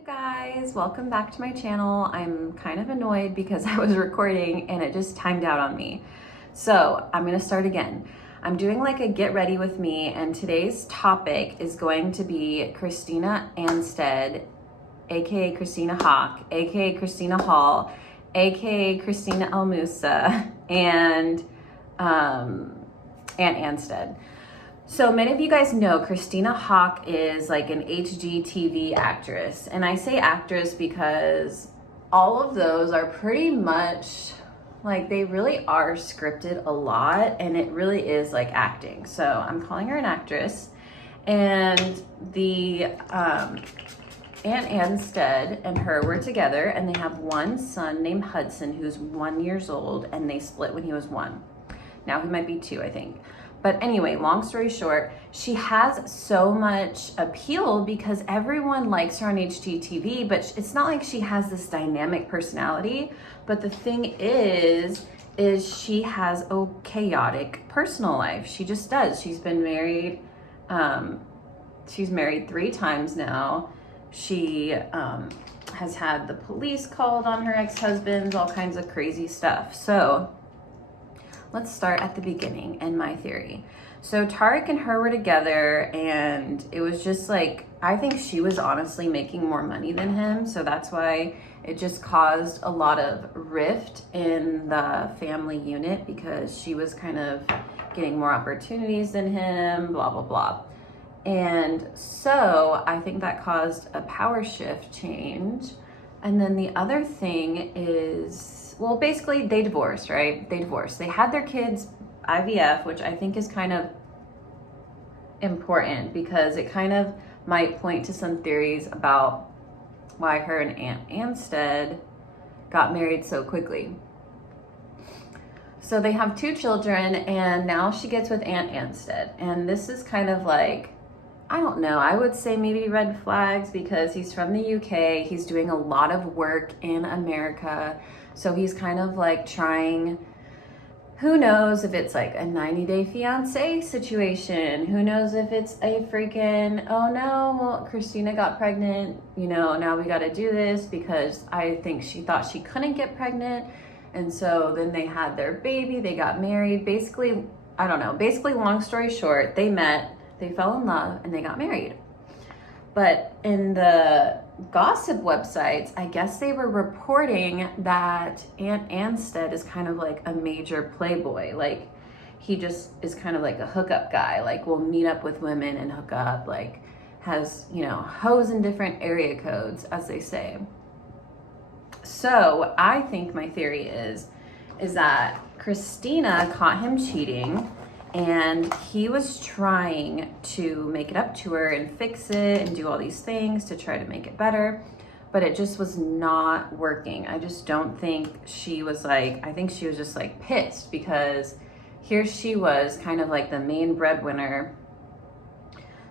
you guys, welcome back to my channel. I'm kind of annoyed because I was recording and it just timed out on me. So I'm gonna start again. I'm doing like a get ready with me, and today's topic is going to be Christina ANSTEAD, aka Christina Haaack, aka Christina Hall, aka Christina El Musa, and ANSTEAD. So many of you guys know Christina Haaack is like an HGTV actress. And I say actress because all of those are pretty much like, they really are scripted a lot, and it really is like acting. So I'm calling her an actress. And the ANSTEAD and her were together, and they have one son named Hudson who's 1 year old, and they split when he was 1. Now he might be 2, I think. But anyway, long story short, she has so much appeal because everyone likes her on HGTV, but it's not like she has this dynamic personality. But the thing is she has a chaotic personal life. She just does. She's been married. She's married 3 times now. She has had the police called on her ex-husbands, all kinds of crazy stuff. So let's start at the beginning and my theory. So Tarek and her were together, and it was just like, I think she was honestly making more money than him. So that's why it just caused a lot of rift in the family unit, because she was kind of getting more opportunities than him, blah, blah, blah. And so I think that caused a power shift change. And then the other thing is, well, basically they divorced, right? They divorced. They had their kids IVF, which I think is kind of important because it kind of might point to some theories about why her and Aunt ANSTEAD got married so quickly. So they have 2 children, and now she gets with Aunt ANSTEAD. And this is kind of like, I don't know, I would say maybe red flags, because he's from the UK. He's doing a lot of work in America. So he's kind of like trying, who knows if it's like a 90-day fiance situation? Who knows if it's a freaking, oh no, well, Christina got pregnant, you know, now we got to do this because I think she thought she couldn't get pregnant. And so then they had their baby, they got married. Basically, I don't know, basically long story short, they met, they fell in love, and they got married. But in the gossip websites, I guess they were reporting that Aunt ANSTEAD is kind of like a major playboy. Like, he just is kind of like a hookup guy. Like, will meet up with women and hook up. Like, has, you know, hoes in different area codes, as they say. So I think my theory is that Christina caught him cheating, and he was trying to make it up to her and fix it and do all these things to try to make it better, but it just was not working. I just don't think she was like, I think she was just like pissed, because here she was kind of like the main breadwinner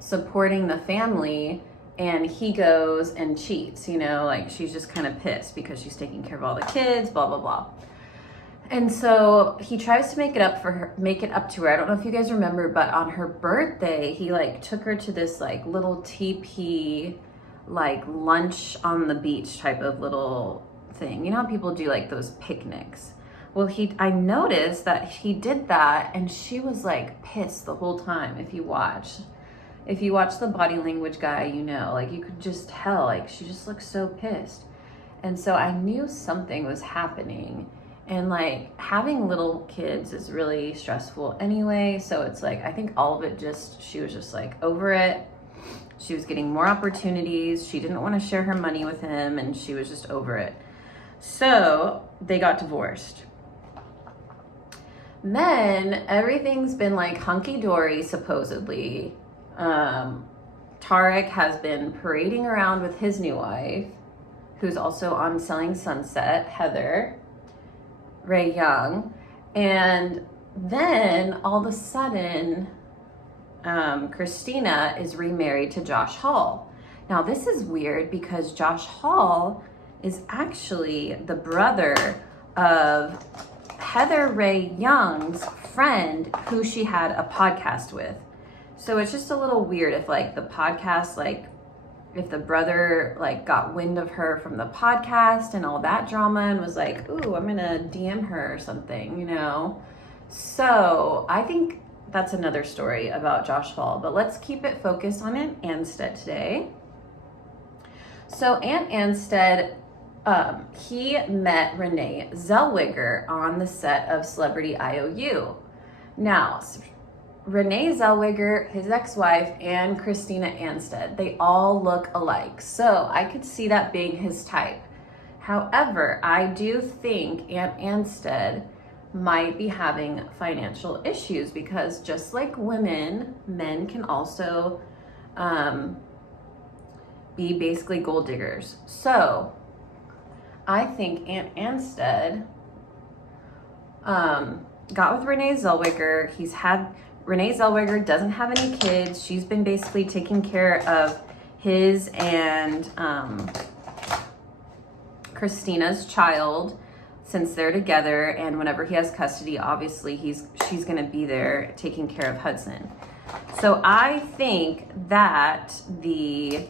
supporting the family, and he goes and cheats, you know, like she's just kind of pissed because she's taking care of all the kids, blah, blah, blah. And so he tries to make it up to her. I don't know if you guys remember, but on her birthday, he like took her to this like little teepee, like lunch on the beach type of little thing. You know how people do like those picnics? Well, I noticed that he did that, and she was like pissed the whole time. If you watch the body language guy, you know, like you could just tell, like she just looked so pissed. And so I knew something was happening. And like, having little kids is really stressful anyway. So it's like, I think all of it she was just like over it. She was getting more opportunities. She didn't want to share her money with him, and she was just over it. So they got divorced. Then everything's been like hunky-dory, supposedly. Tarek has been parading around with his new wife, who's also on Selling Sunset, Heather Ray Young. And then all of a sudden, Christina is remarried to Josh Hall. Now this is weird because Josh Hall is actually the brother of Heather Ray Young's friend, who she had a podcast with. So it's just a little weird if like the podcast like if the brother like got wind of her from the podcast and all that drama and was like, ooh, I'm gonna DM her or something, you know? So I think that's another story about Josh Hall, but let's keep it focused on Aunt Anstead today. So Aunt Anstead, he met Renee Zellweger on the set of Celebrity IOU. Now, Renee Zellweger, his ex-wife, and Christina Anstead, they all look alike. So I could see that being his type. However, I do think Aunt Anstead might be having financial issues because just like women, men can also be basically gold diggers. So I think Aunt Anstead got with Renee Zellweger. Renee Zellweger doesn't have any kids. She's been basically taking care of his and Christina's child since they're together, and whenever he has custody, obviously she's gonna be there taking care of Hudson. So I think Renee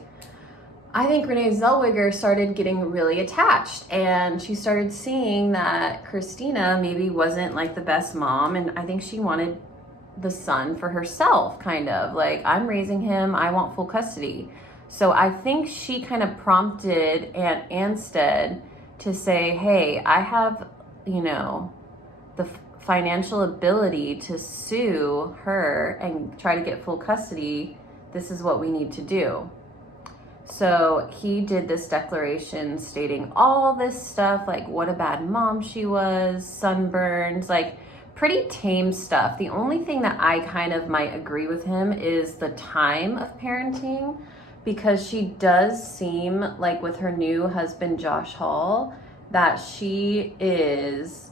Zellweger started getting really attached, and she started seeing that Christina maybe wasn't like the best mom, and I think she wanted the son for herself, kind of like, I'm raising him, I want full custody. So I think she kind of prompted Aunt Anstead to say, hey, I have, you know, the financial ability to sue her and try to get full custody. This is what we need to do. So he did this declaration stating all this stuff, like what a bad mom she was, sunburns, like pretty tame stuff. The only thing that I kind of might agree with him is the time of parenting, because she does seem like with her new husband, Josh Hall, that she is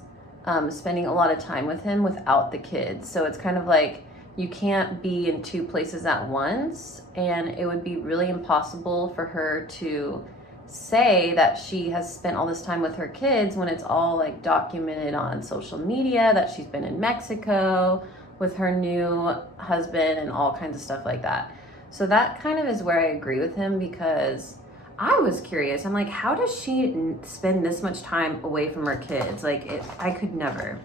spending a lot of time with him without the kids. So it's kind of like you can't be in two places at once, and it would be really impossible for her to say that she has spent all this time with her kids when it's all like documented on social media that she's been in Mexico with her new husband and all kinds of stuff like that. So that kind of is where I agree with him, because I was curious. I'm like, how does she spend this much time away from her kids? Like, I could never.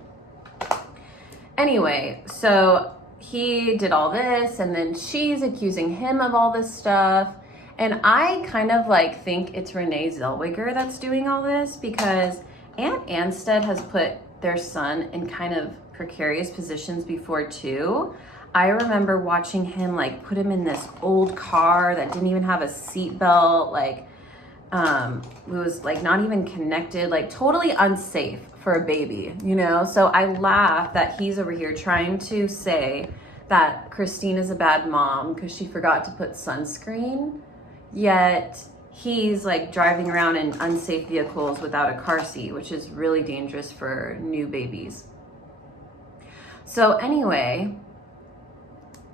Anyway, so he did all this, and then she's accusing him of all this stuff. And I kind of like think it's Renee Zellweger that's doing all this, because Aunt Anstead has put their son in kind of precarious positions before too. I remember watching him like put him in this old car that didn't even have a seatbelt, like it was like not even connected, like totally unsafe for a baby, you know? So I laugh that he's over here trying to say that Christina's a bad mom because she forgot to put sunscreen, yet he's like driving around in unsafe vehicles without a car seat, which is really dangerous for new babies. So anyway,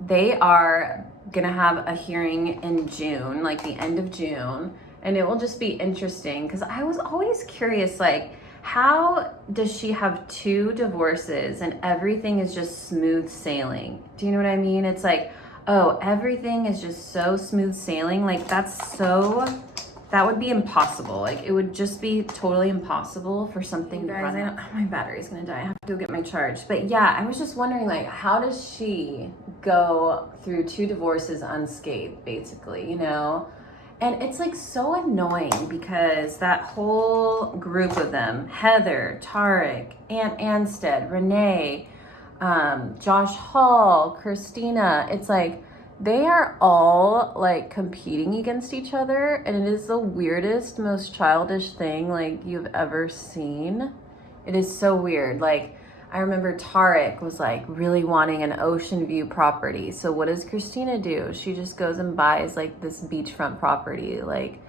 they are gonna have a hearing in June, like the end of June, and it will just be interesting because I was always curious, like, how does she have 2 divorces and everything is just smooth sailing? Do you know what I mean? It's like, oh, everything is just so smooth sailing. Like, that would be impossible. Like, it would just be totally impossible for something to run. My battery's gonna die. I have to go get my charge. But yeah, I was just wondering, like, how does she go through 2 divorces unscathed, basically, you know? And it's like so annoying because that whole group of them, Heather, Tarek, Aunt Anstead, Renee, Josh Hall, Christina, it's like they are all like competing against each other, and it is the weirdest, most childish thing like you've ever seen. It is so weird. Like, I remember Tarek was like really wanting an ocean view property. So what does Christina do? She just goes and buys like this beachfront property. Like,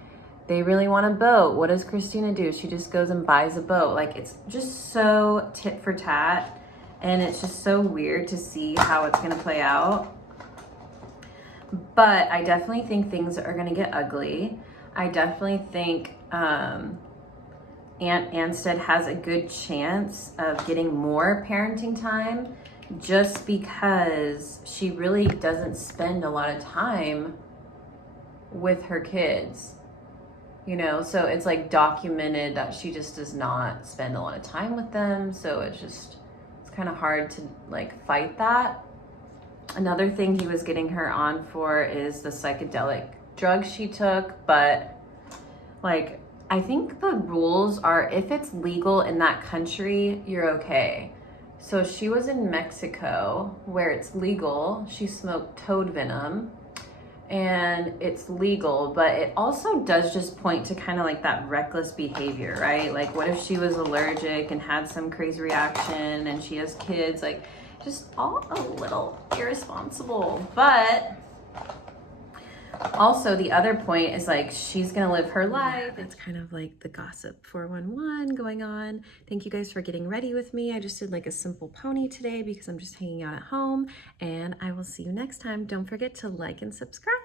they really want a boat. What does Christina do? She just goes and buys a boat. Like, it's just so tit for tat, and it's just so weird to see how it's gonna play out. But I definitely think things are gonna get ugly. I definitely think Aunt Anstead has a good chance of getting more parenting time just because she really doesn't spend a lot of time with her kids, you know, so it's like documented that she just does not spend a lot of time with them. So it's kind of hard to like fight that. Another thing he was getting her on for is the psychedelic drugs she took, but like, I think the rules are if it's legal in that country, you're okay. So she was in Mexico where it's legal. She smoked toad venom and it's legal, but it also does just point to kind of like that reckless behavior, right? Like what if she was allergic and had some crazy reaction and she has kids, like just all a little irresponsible. But also the other point is like she's gonna live her life. It's kind of like the gossip 411 going on. Thank you guys for getting ready with me. I just did like a simple pony today because I'm just hanging out at home, and I will see you next time. Don't forget to like and subscribe.